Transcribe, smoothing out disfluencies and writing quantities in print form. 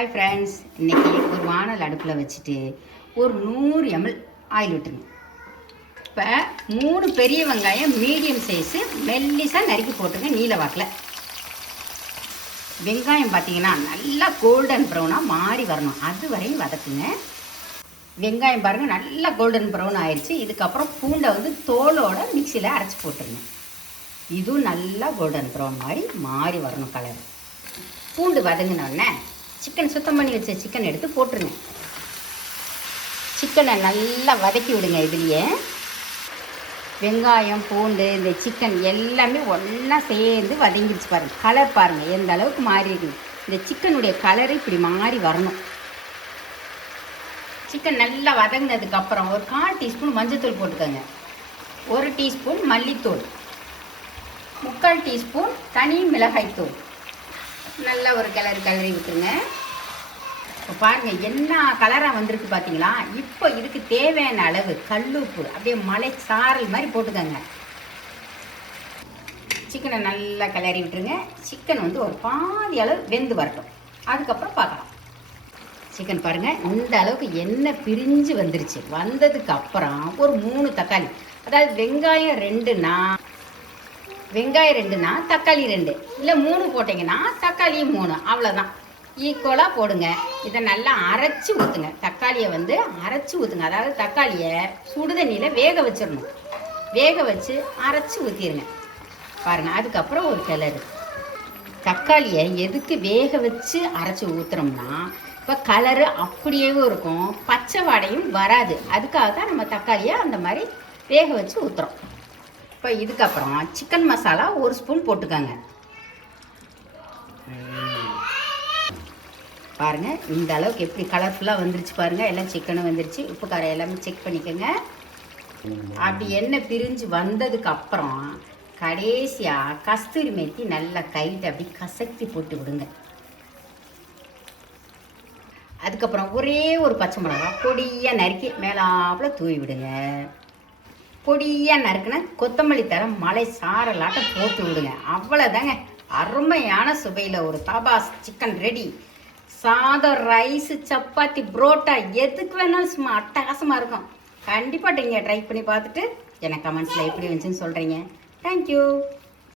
Hi friends, இன்றைக்கி ஒரு வானல் அடுப்பில் வச்சுட்டு ஒரு 100 ml ஆயில் விட்டுருங்க. இப்போ 3 பெரிய வெங்காயம் மீடியம் சைஸு மெல்லிசாக நறுக்கி போட்டுருங்க. நீல வாக்கில் வெங்காயம் பார்த்தீங்கன்னா நல்லா கோல்டன் ப்ரௌனாக மாறி வரணும், அது வரையும் வதக்குங்க. வெங்காயம் பாருங்கள் நல்லா கோல்டன் ப்ரௌன் ஆயிடுச்சு. இதுக்கப்புறம் பூண்டை தோலோட மிக்சியில் அரைச்சி போட்டுருங்க. இதுவும் நல்லா கோல்டன் ப்ரௌன் மாதிரி மாறி வரணும் கலர். பூண்டு வதங்கினோடனே சிக்கன் சுத்தம் பண்ணி வச்ச சிக்கன் எடுத்து போட்டுருங்க. சிக்கனை நல்லா வதக்கி விடுங்க. இதுலேயே வெங்காயம் பூண்டு இந்த சிக்கன் எல்லாமே ஒன்றா சேர்ந்து வதங்கிடுச்சு பாருங்கள். கலர் பாருங்கள் எந்த அளவுக்கு மாறி இருக்குது. இந்த சிக்கனுடைய கலரு இப்படி மாறி வரணும். சிக்கன் நல்லா வதங்கினதுக்கப்புறம் ஒரு 1/4 டீஸ்பூன் மஞ்சள்தூள் போட்டுக்கோங்க. 1 டீஸ்பூன் மல்லித்தூள், 3/4 டீஸ்பூன் தனி மிளகாய்த்தூள் நல்லா ஒரு கிளறி விட்டுருங்க. இப்போ பாருங்கள் என்ன கலராக வந்திருக்கு பார்த்தீங்களா. இப்போ இதுக்கு தேவையான அளவு கல்லுப்பு அப்படியே மலை சாரல் மாதிரி போட்டுக்கோங்க. சிக்கனை நல்லா கிளறி விட்டுருங்க. சிக்கன் ஒரு பாதி அளவு வெந்து வரட்டும், அதுக்கப்புறம் பார்க்கலாம். சிக்கன் பாருங்கள் இந்த அளவுக்கு எண்ணெய் பிரிஞ்சு வந்துருச்சு. வந்ததுக்கு அப்புறம் ஒரு 3 தக்காளி, அதாவது வெங்காயம் 2னா தக்காளி 2, இல்லை 3 போட்டிங்கன்னா தக்காளி 3, அவ்வளோதான். ஈக்குவலாக போடுங்க. இதை நல்லா அரைச்சி ஊற்றுங்க. தக்காளியை அரைச்சி ஊற்றுங்க. அதாவது தக்காளியை சுடுதண்ணியில் வேக வச்சிடணும். வேக வச்சு அரைச்சி ஊற்றிடுங்க பாருங்கள். அதுக்கப்புறம் ஒரு கிளறு. தக்காளியை எதுக்கு வேக வச்சு அரைச்சி ஊற்றுறோம்னா இப்போ கலரு அப்படியே இருக்கும், பச்சை வாடையும் வராது. அதுக்காக தான் நம்ம தக்காளியை அந்த மாதிரி வேக வச்சு ஊற்றுறோம். இப்போ இதுக்கப்புறம் சிக்கன் மசாலா 1 ஸ்பூன் போட்டுக்கோங்க. பாருங்கள் இந்த அளவுக்கு எப்படி கலர்ஃபுல்லாக வந்துருச்சு பாருங்கள். எல்லாம் சிக்கனும் வந்துருச்சு. உப்பு காரம் எல்லாமே செக் பண்ணிக்கோங்க. அப்படி எண்ணெய் பிரிஞ்சு வந்ததுக்கப்புறம் கடைசியாக கஸ்தூரி மேத்தி நல்லா கைட்டு அப்படி கசக்கி போட்டு விடுங்க. அதுக்கப்புறம் ஒரே ஒரு பச்சை மிளகா பொடியாக நறுக்கி மேலாப்பில் தூவி விடுங்க. பொடியாக நறுக்குனா கொத்தமல்லி தரம் மலை சாரலாட்டம் போட்டு விடுங்க. அவ்வளோதாங்க, அருமையான சுவையில் ஒரு தாபாஸ் சிக்கன் ரெடி. சாதம், ரைஸு, சப்பாத்தி, புரோட்டா எதுக்கு வேணாலும் சும்மா அட்டகாசமாக இருக்கும். கண்டிப்பாக நீங்கள் ட்ரை பண்ணி பார்த்துட்டு எனக்கு கமெண்ட்ஸில் எப்படி வந்துச்சுன்னு சொல்கிறீங்க. தேங்க்யூ.